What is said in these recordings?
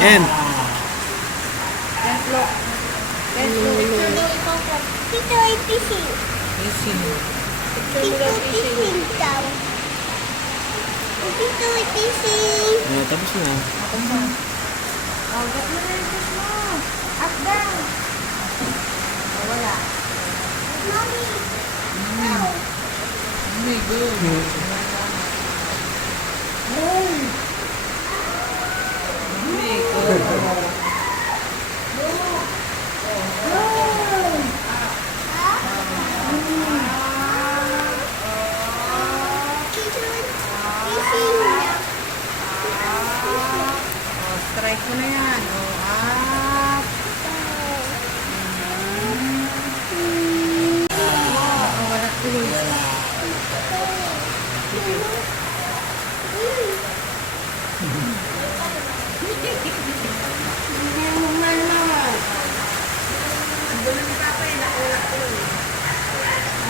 Yan. Templo. Templo. Dito ay fishing. Fishing. Dito fishing daw. Dito ay fishing. Tapos na. Oh, ba't mo na yung fish mo? Up down. Oh, wala. Mommy. Hindi, good. Hindi, good. Dito ay fishing daw. Oh, strike mo na yan. Oh, up. Oh, wala tuloy.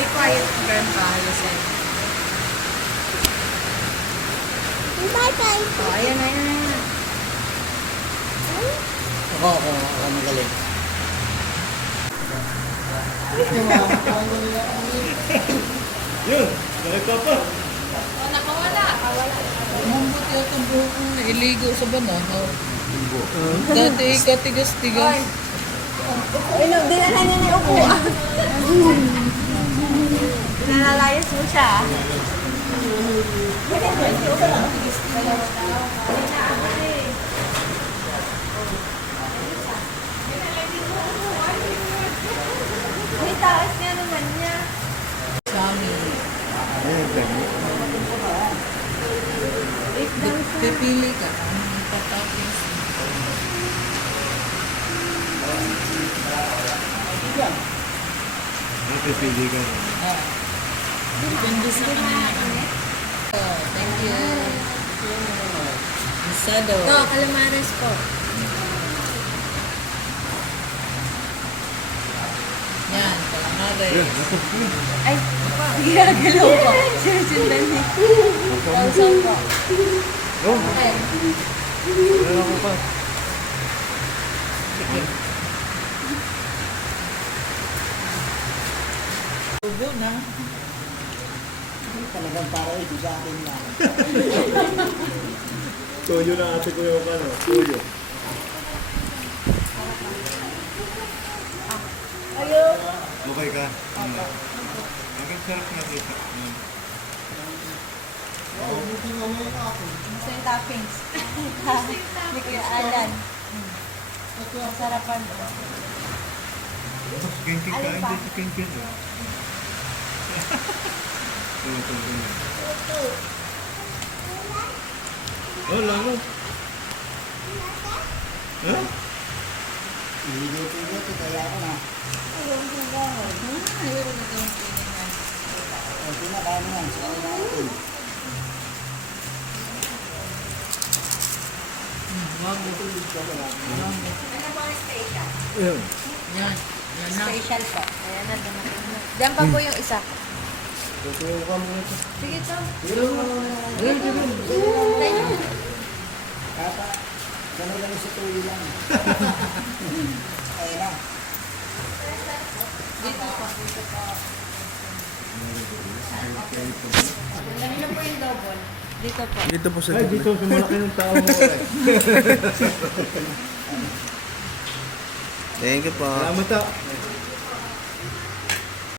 Be quiet, grandpa. Listen. Bye-bye. Oh, ayan, ayan, ayan. Ako magaling. Yun, balik ka pa. Mabuti ako ang buhok ko na iligo sa banahaw. Dati katigas-tigas. Dinala niya na yung upuan. Dinalalayas mo siya. May taas nga naman niya. Sami. Ayun, dami. Pipili ka. Ang patappings. Ay, pipili ka. Depende sa kanila. Oh, thank you. Isado. Ito, calamares po. Yan, calamares. Yun, nasap ko. Ay, gagalaw pa. Sinusundan niya. Pausang po. Oh, Okay. wala ko pa. Tubo na. Talagang para ito sa akin na. Tuyo na ate ko yung ano, tuyo. Okay ka? Ang sarap na dito. Gusto yung toppings. Hindi ko yung alan. Masarapan. Mas kinkin ka, hindi si kinkin. Oh, lalo. Ha? Iligo-iligo, kaya ako na. Ayun na itong piningan. O, pinakaano yan, sa una natin. Bago. Ano po ang special? Ayun. Yan. Yan na. Special po. Ayan na, dumating na. Diyan pa po yung isa. Tutuyo ka muna ito. Sige, to. Kata, sanay lang sa tuwi lang. Kaya na. Dito po. Dito po. Ano po yung double? Dito po. Dito po sa dito sa malaki ng tao mo. Thank you po. Salamat po.